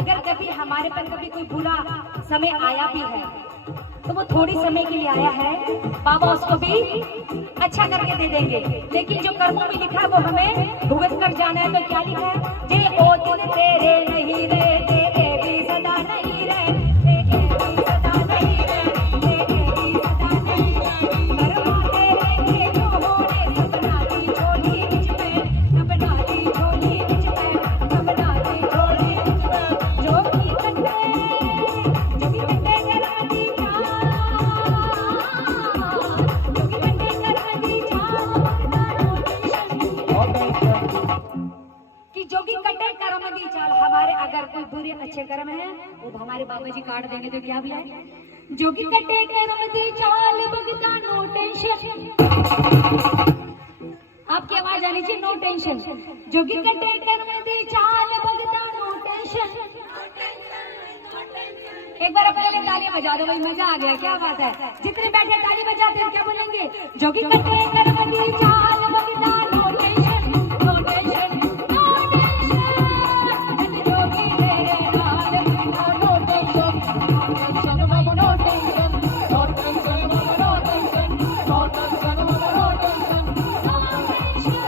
अगर कभी हमारे पर कभी कोई बुरा समय आया भी है तो वो थोड़ी समय के लिए आया है, बाबा उसको भी अच्छा करके दे देंगे। लेकिन जो कर्मों में लिखा है वो हमें भुगत कर जाना है। तो क्या लिखा है? जे ओ दिन तेरे नहीं रहे, तेरे भी सदा नहीं रहे, तेरे भी सदा नहीं रहे, तेरे भी सदा नहीं रहे। कर्मा तेरे के जो होने सपना दी झोली बिच में, सपना दी झोली बिच में, सपना दी झोली बिच में। जो की कटे कर्म दी कि जोगी कटे कर्म दी चाल। हमारे अगर कोई बुरे अच्छे कर्म है वो हमारे बाबा जी काट देंगे तो क्या भी है? जोगी कटे कर्म दी चाल भगता नो टेंशन। आपकी आवाज आनी चाहिए, नो टेंशन। जोगी कटे कर्म दी चाल भगता नो टेंशन। एक बार अपने लिए ताली बजा दो भाई, मजा आ गया। क्या बात है, जितने बैठे ताली बजाते हैं क्या बोलेंगे? जोगी कटे कर्म दी चाल भगता no tension, no tension, no tension. जोगी तेरे नाल बैठा नो टेंशन, नो टेंशन बाबू, नो टेंशन, नो टेंशन बाबू, नो टेंशन, नो टेंशन बाबू, नो टेंशन, नो टेंशन।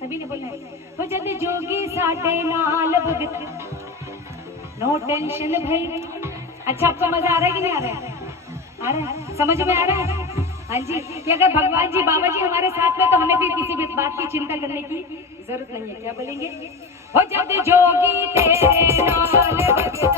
सभी ने बोलना है। हो जद जोगी साडे नाल भगत नो टेंशन भाई। अच्छा, आपको मजा आ रहा है कि नहीं आ रहा है? आ रहा है, समझ में आ रहा है? हाँ जी, कि अगर भगवान जी बाबा जी हमारे साथ में तो हमें फिर किसी भी बात की चिंता करने की जरूरत नहीं है। क्या बोलेंगे? हो जद जोगी तेरे नाल भगत